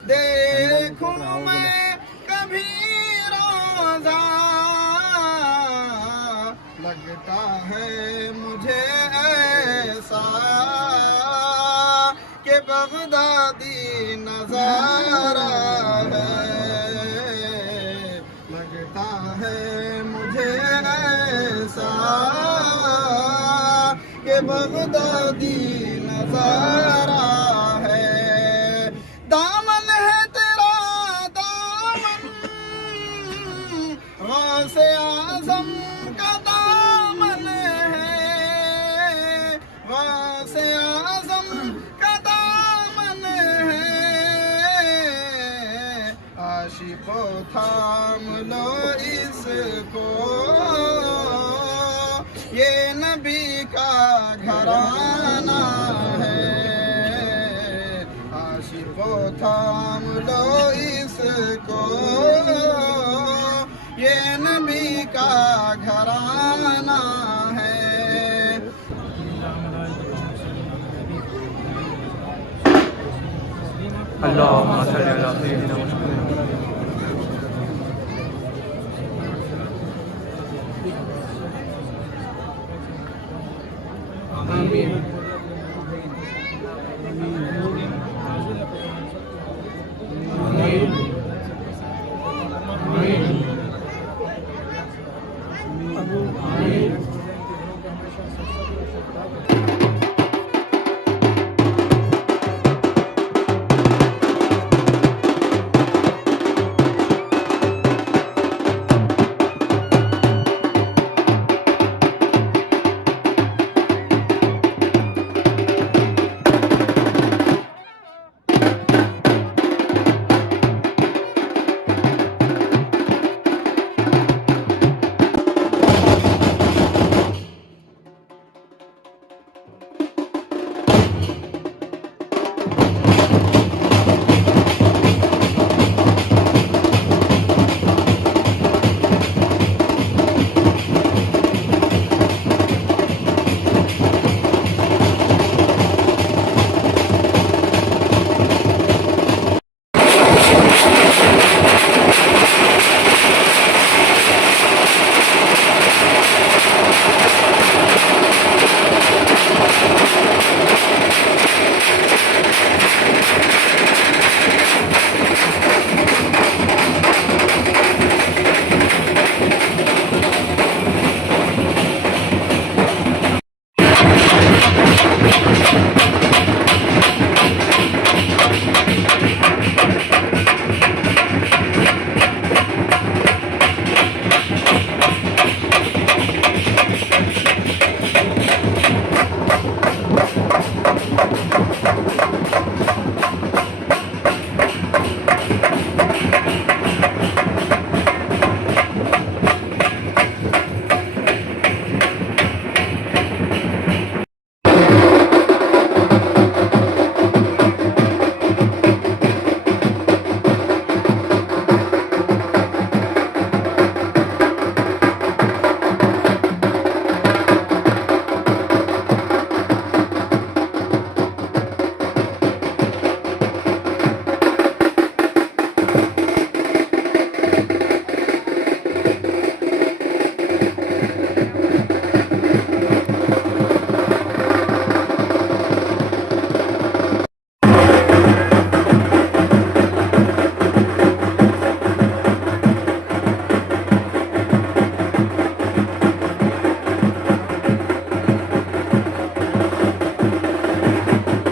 देखूं मैं कभी रोज़ा, लगता है मुझे ऐसा कि बगदादी नज़ारा है। लगता है मुझे ऐसा कि बगदादी नज़ारा है। दामन है तेरा दामन, गौसे आज़म का दामन है, गौसे आज़म का दामन है। आशिको थाम लो इसको, ये नबी का घराना है। आशिको थाम लो इसको, ये नबी का घराना है। अल्लाहुम्मा सल्ली अला सय्यिदिना मुहम्मद।